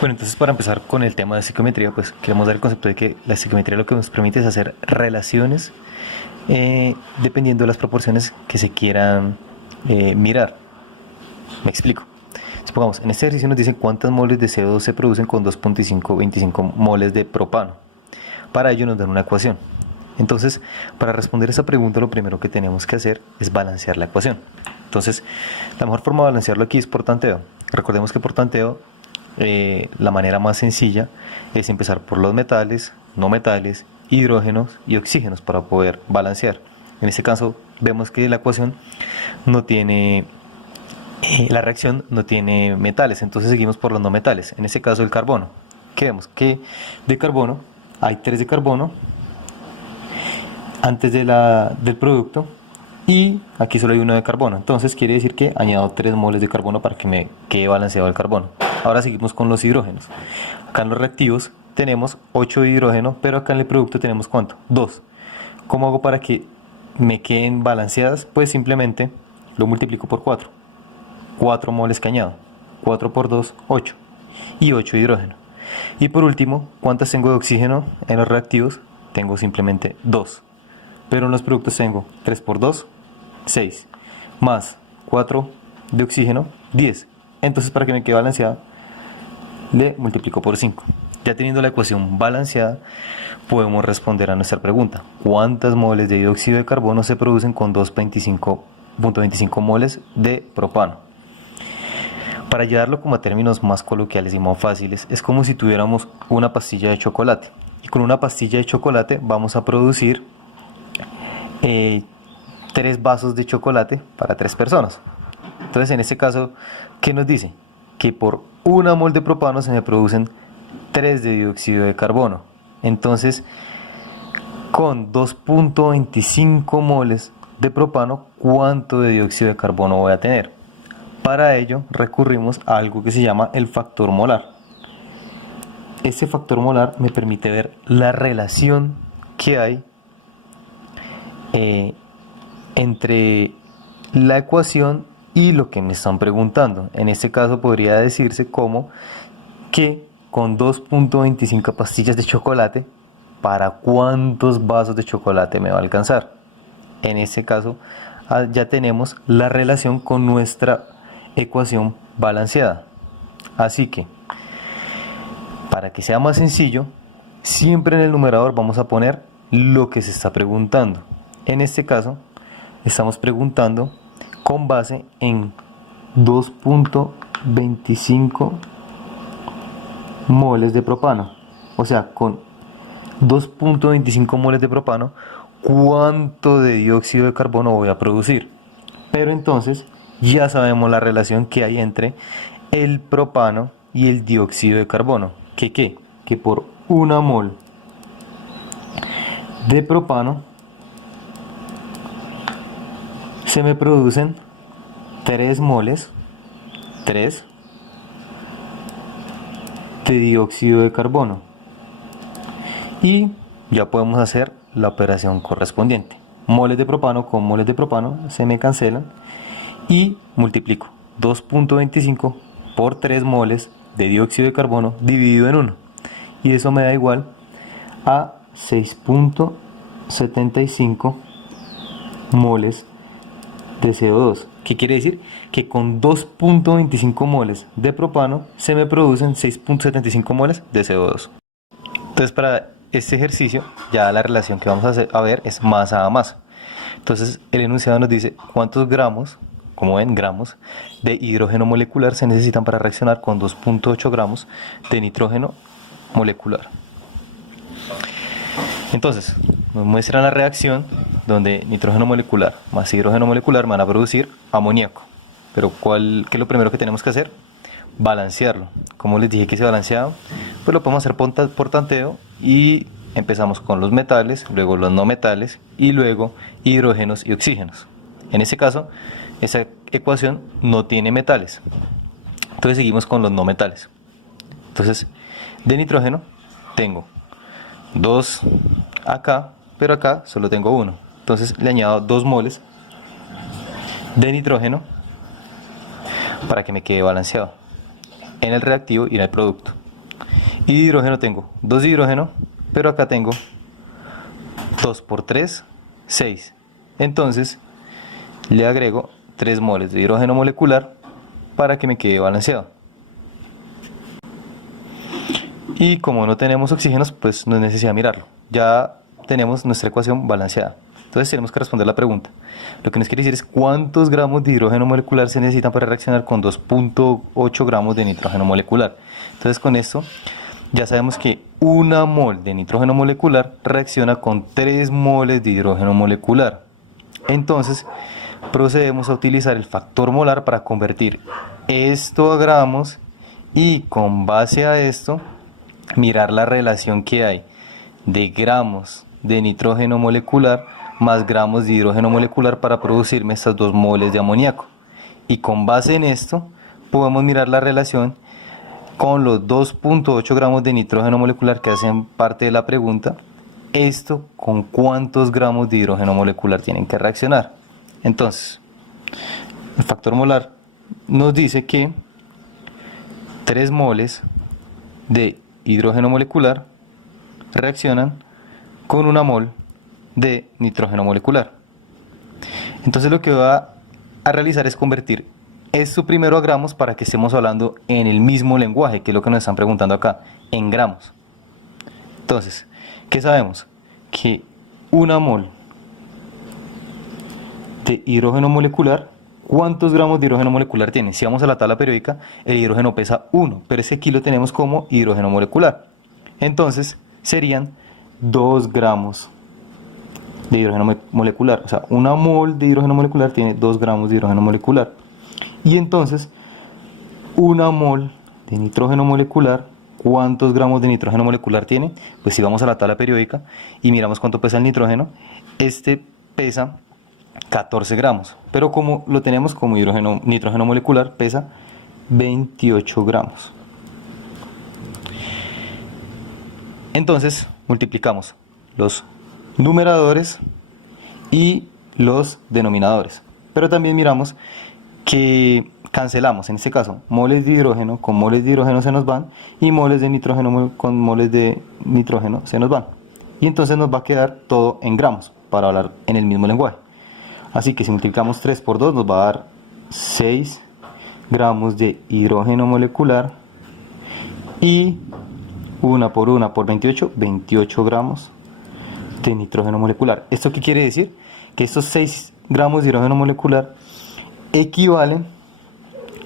Bueno, entonces para empezar con el tema de estequiometría, pues queremos dar el concepto de que la estequiometría lo que nos permite es hacer relaciones dependiendo de las proporciones que se quieran mirar. Me explico. Supongamos, en este ejercicio nos dicen cuántas moles de CO2 se producen con 2.525 moles de propano. Para ello nos dan una ecuación. Entonces, para responder esa pregunta, lo primero que tenemos que hacer es balancear la ecuación. Entonces, la mejor forma de balancearlo aquí es por tanteo. Recordemos que por tanteo, la manera más sencilla es empezar por los metales, no metales, hidrógenos y oxígenos para poder balancear. En este caso, vemos que la ecuación no tiene la reacción no tiene metales, entonces seguimos por los no metales, en este caso el carbono. ¿Qué vemos? Que de carbono hay 3 de carbono antes del producto y aquí solo hay 1 de carbono, entonces quiere decir que añado 3 moles de carbono para que me quede balanceado el carbono. Ahora seguimos con los hidrógenos. Acá en los reactivos tenemos 8 de hidrógeno, pero acá en el producto tenemos ¿cuánto? 2. ¿Cómo hago para que me queden balanceadas? Pues simplemente lo multiplico por 4. 4 moles que añado, 4 por 2, 8 y 8 de hidrógeno. Y por último, ¿cuántas tengo de oxígeno en los reactivos? Tengo simplemente 2, pero en los productos tengo 3 por 2, 6, más 4 de oxígeno, 10. Entonces, para que me quede balanceada, le multiplico por 5. Ya teniendo la ecuación balanceada, podemos responder a nuestra pregunta: ¿cuántas moles de dióxido de carbono se producen con 2.25 moles de propano? Para llevarlo como a términos más coloquiales y más fáciles, es como si tuviéramos una pastilla de chocolate. Y con una pastilla de chocolate vamos a producir 3 vasos de chocolate para 3 personas. Entonces, en este caso, ¿qué nos dice? Que por 1 mol de propano se me producen 3 de dióxido de carbono. Entonces, con 2.25 moles de propano, ¿cuánto de dióxido de carbono voy a tener? Para ello recurrimos a algo que se llama el factor molar. Este factor molar me permite ver la relación que hay entre la ecuación y lo que me están preguntando. En este caso podría decirse como que con 2.25 pastillas de chocolate, ¿para cuántos vasos de chocolate me va a alcanzar? En este caso ya tenemos la relación con nuestra ecuación balanceada. Así que, para que sea más sencillo, siempre en el numerador vamos a poner lo que se está preguntando. En este caso, estamos preguntando con base en 2.25 moles de propano. O sea, con 2.25 moles de propano, ¿cuánto de dióxido de carbono voy a producir? Pero entonces ya sabemos la relación que hay entre el propano y el dióxido de carbono. Que por 1 mol de propano se me producen 3 moles, 3 de dióxido de carbono. Y ya podemos hacer la operación correspondiente. Moles de propano con moles de propano se me cancelan y multiplico 2.25 por 3 moles de dióxido de carbono dividido en 1. Y eso me da igual a 6.75 moles de CO2. ¿Qué quiere decir? Que con 2.25 moles de propano se me producen 6.75 moles de CO2. Entonces, para este ejercicio, ya la relación que vamos a ver es masa a masa. Entonces, el enunciado nos dice cuántos gramos, como ven, gramos de hidrógeno molecular se necesitan para reaccionar con 2.8 gramos de nitrógeno molecular. Entonces, nos muestran la reacción donde nitrógeno molecular más hidrógeno molecular van a producir amoníaco. Pero ¿qué es lo primero que tenemos que hacer? Balancearlo. Como les dije que se balanceaba, pues lo podemos hacer por tanteo y empezamos con los metales, luego los no metales y luego hidrógenos y oxígenos. En este caso, esa ecuación no tiene metales. Entonces seguimos con los no metales. Entonces, de nitrógeno tengo 2 acá, pero acá solo tengo 1. Entonces le añado 2 moles de nitrógeno para que me quede balanceado en el reactivo y en el producto. Y de hidrógeno tengo 2 de hidrógeno, pero acá tengo 2 por 3, 6. Entonces le agrego 3 moles de hidrógeno molecular para que me quede balanceado. Y como no tenemos oxígenos, pues no es necesidad mirarlo. Ya tenemos nuestra ecuación balanceada. Entonces tenemos que responder la pregunta. Lo que nos quiere decir es cuántos gramos de hidrógeno molecular se necesitan para reaccionar con 2.8 gramos de nitrógeno molecular. Entonces con esto ya sabemos que 1 mol de nitrógeno molecular reacciona con 3 moles de hidrógeno molecular. Entonces procedemos a utilizar el factor molar para convertir esto a gramos y con base a esto mirar la relación que hay de gramos de nitrógeno molecular más gramos de hidrógeno molecular para producirme estas 2 moles de amoníaco. Y con base en esto podemos mirar la relación con los 2.8 gramos de nitrógeno molecular que hacen parte de la pregunta. Esto con cuántos gramos de hidrógeno molecular tienen que reaccionar. Entonces, el factor molar nos dice que 3 moles de hidrógeno molecular reaccionan con 1 mol de nitrógeno molecular. Entonces lo que va a realizar es convertir esto primero a gramos para que estemos hablando en el mismo lenguaje, que es lo que nos están preguntando acá, en gramos. Entonces, ¿qué sabemos? Que 1 mol de hidrógeno molecular, ¿cuántos gramos de hidrógeno molecular tiene? Si vamos a la tabla periódica, el hidrógeno pesa 1, pero ese aquí lo tenemos como hidrógeno molecular. Entonces, serían 2 gramos de hidrógeno molecular. O sea, 1 mol de hidrógeno molecular tiene 2 gramos de hidrógeno molecular. Y entonces, 1 mol de nitrógeno molecular, ¿cuántos gramos de nitrógeno molecular tiene? Pues si vamos a la tabla periódica y miramos cuánto pesa el nitrógeno, este pesa 14 gramos, pero como lo tenemos como nitrógeno molecular, pesa 28 gramos. Entonces multiplicamos los numeradores y los denominadores, pero también miramos que cancelamos, en este caso, moles de hidrógeno con moles de hidrógeno se nos van y moles de nitrógeno con moles de nitrógeno se nos van. Y entonces nos va a quedar todo en gramos para hablar en el mismo lenguaje. Así que si multiplicamos 3 por 2 nos va a dar 6 gramos de hidrógeno molecular y 1 por 1 por 28, 28 gramos de nitrógeno molecular. ¿Esto qué quiere decir? Que estos 6 gramos de hidrógeno molecular equivalen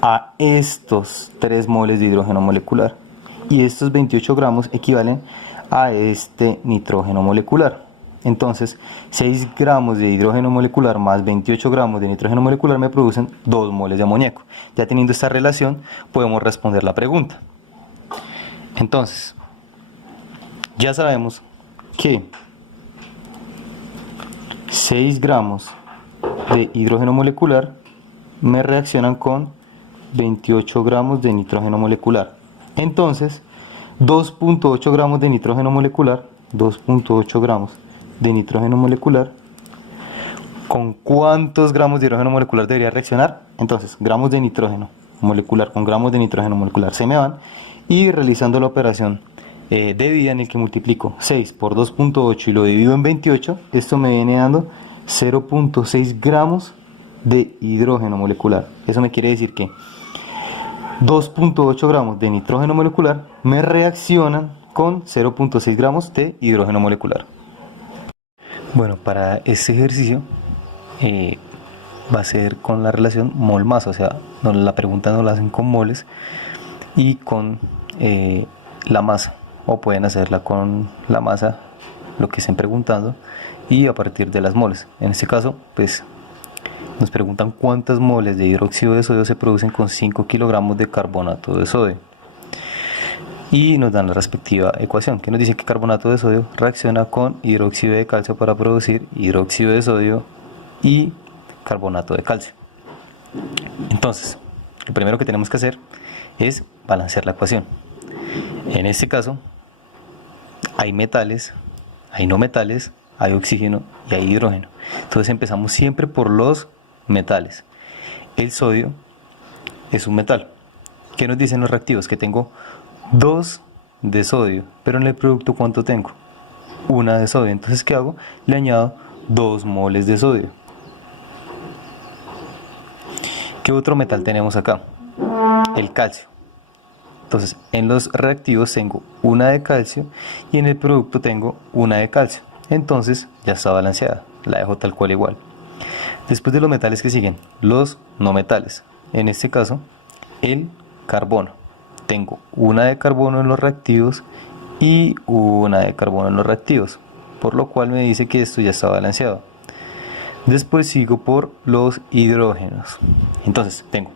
a estos 3 moles de hidrógeno molecular y estos 28 gramos equivalen a este nitrógeno molecular. Entonces 6 gramos de hidrógeno molecular más 28 gramos de nitrógeno molecular me producen 2 moles de amoníaco. Ya teniendo esta relación podemos responder la pregunta. Entonces ya sabemos que 6 gramos de hidrógeno molecular me reaccionan con 28 gramos de nitrógeno molecular. Entonces 2.8 gramos de nitrógeno molecular, 2.8 gramos de nitrógeno molecular, ¿con cuántos gramos de hidrógeno molecular debería reaccionar? Entonces, gramos de nitrógeno molecular con gramos de nitrógeno molecular se me van, y realizando la operación debida en el que multiplico 6 por 2.8 y lo divido en 28, esto me viene dando 0.6 gramos de hidrógeno molecular. Eso me quiere decir que 2.8 gramos de nitrógeno molecular me reaccionan con 0.6 gramos de hidrógeno molecular. Bueno, para este ejercicio va a ser con la relación mol-masa, o sea, la pregunta nos la hacen con moles y con la masa, o pueden hacerla con la masa, lo que estén preguntando, y a partir de las moles. En este caso, pues nos preguntan cuántas moles de hidróxido de sodio se producen con 5 kilogramos de carbonato de sodio. Y nos dan la respectiva ecuación, que nos dice que carbonato de sodio reacciona con hidróxido de calcio para producir hidróxido de sodio y carbonato de calcio. Entonces, lo primero que tenemos que hacer es balancear la ecuación. En este caso, hay metales, hay no metales, hay oxígeno y hay hidrógeno. Entonces empezamos siempre por los metales. El sodio es un metal. ¿Qué nos dicen los reactivos? Que tengo 2 de sodio, pero en el producto ¿cuánto tengo? 1 de sodio. Entonces, ¿qué hago? Le añado 2 moles de sodio. ¿Qué otro metal tenemos acá? El calcio. Entonces, en los reactivos tengo 1 de calcio y en el producto tengo 1 de calcio. Entonces, ya está balanceada. La dejo tal cual igual. Después de los metales que siguen, los no metales. En este caso, el carbono. Tengo 1 de carbono en los reactivos y 1 de carbono en los reactivos, por lo cual me dice que esto ya está balanceado. Después sigo por los hidrógenos. Entonces tengo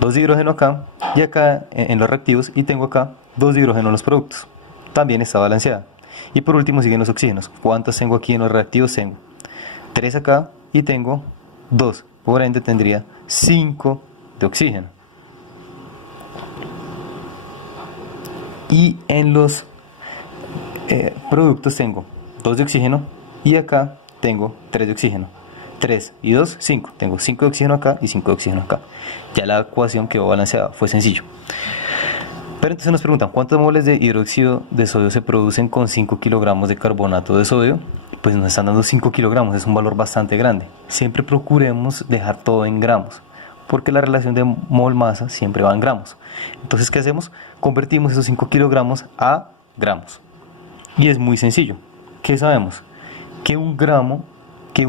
2 de hidrógeno acá y acá en los reactivos, y tengo acá 2 de hidrógeno en los productos. También está balanceada. Y por último siguen los oxígenos. ¿Cuántos tengo aquí en los reactivos? Tengo 3 acá y tengo 2. Por ende tendría 5 de oxígeno. Y en los productos tengo 2 de oxígeno y acá tengo 3 de oxígeno. 3 y 2, 5. Tengo 5 de oxígeno acá y 5 de oxígeno acá. Ya la ecuación quedó balanceada, fue sencillo. Pero entonces nos preguntan, ¿cuántos moles de hidróxido de sodio se producen con 5 kilogramos de carbonato de sodio? Pues nos están dando 5 kilogramos, es un valor bastante grande. Siempre procuremos dejar todo en gramos, porque la relación de mol-masa siempre va en gramos. Entonces, ¿qué hacemos? Convertimos esos 5 kilogramos a gramos. Y es muy sencillo. ¿Qué sabemos? Que un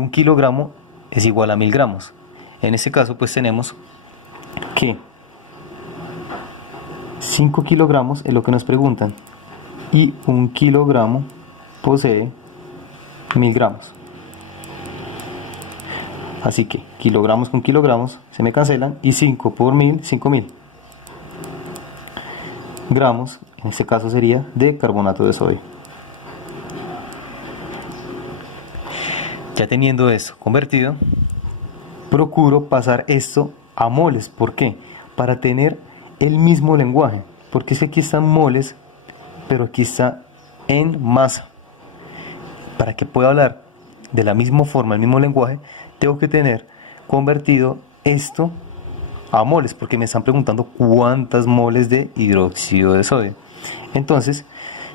kilogramo es igual a 1000 gramos. En este caso, pues tenemos que 5 kilogramos es lo que nos preguntan. Y un kilogramo posee 1000 gramos. Así que kilogramos con kilogramos se me cancelan y 5 por 1000, 5000 gramos, en este caso sería de carbonato de sodio. Ya teniendo eso convertido, procuro pasar esto a moles. ¿Por qué? Para tener el mismo lenguaje, porque es que aquí están moles, pero aquí está en masa. Para que pueda hablar de la misma forma, el mismo lenguaje, tengo que tener convertido esto a moles, porque me están preguntando cuántas moles de hidróxido de sodio. Entonces,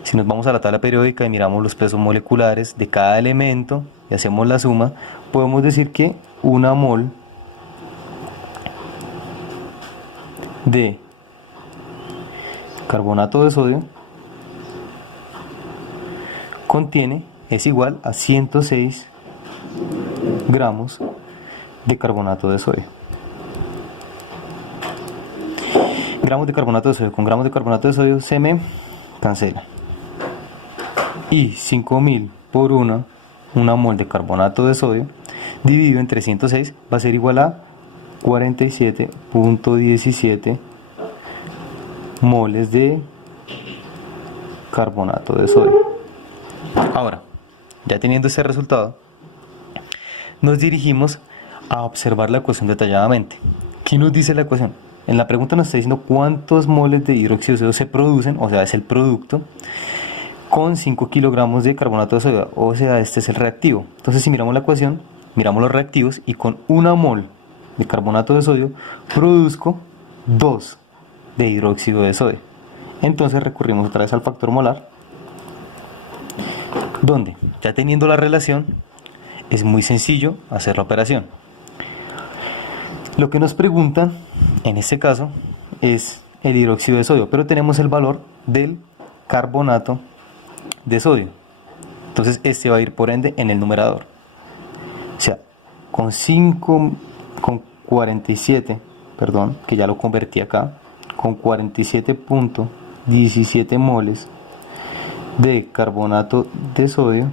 si nos vamos a la tabla periódica y miramos los pesos moleculares de cada elemento y hacemos la suma, podemos decir que una mol de carbonato de sodio es igual a 106 gramos de carbonato de sodio. Gramos de carbonato de sodio con gramos de carbonato de sodio se me cancela. Y 5000 por una mol de carbonato de sodio dividido entre 106 va a ser igual a 47.17 moles de carbonato de sodio. Ahora, ya teniendo ese resultado, nos dirigimos a observar la ecuación detalladamente. ¿Qué nos dice la ecuación? En la pregunta nos está diciendo cuántos moles de hidróxido de sodio se producen, o sea, es el producto, con 5 kilogramos de carbonato de sodio, o sea, este es el reactivo. Entonces, si miramos la ecuación, miramos los reactivos y con 1 mol de carbonato de sodio produzco 2 de hidróxido de sodio. Entonces recurrimos otra vez al factor molar, donde ya teniendo la relación es muy sencillo hacer la operación. Lo que nos preguntan en este caso es el hidróxido de sodio, pero tenemos el valor del carbonato de sodio. Entonces este va a ir por ende en el numerador. O sea, con 47, perdón, que ya lo convertí acá, con 47.17 moles de carbonato de sodio,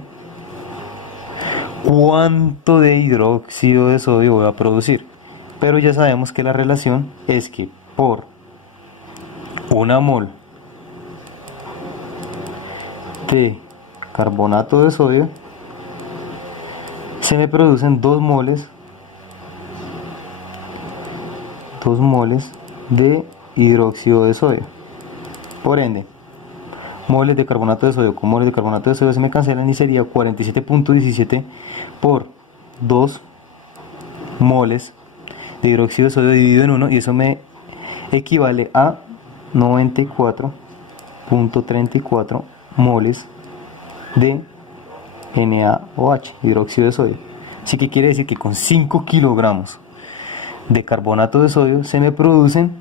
¿cuánto de hidróxido de sodio voy a producir? Pero ya sabemos que la relación es que por 1 mol de carbonato de sodio se me producen 2 moles de hidróxido de sodio. Por ende, moles de carbonato de sodio con moles de carbonato de sodio se me cancelan y sería 47.17 por 2 moles de hidróxido de sodio dividido en 1, y eso me equivale a 94 5.34 moles de NaOH, hidróxido de sodio. Así que quiere decir que con 5 kilogramos de carbonato de sodio se me producen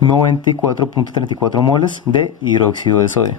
94.34 moles de hidróxido de sodio.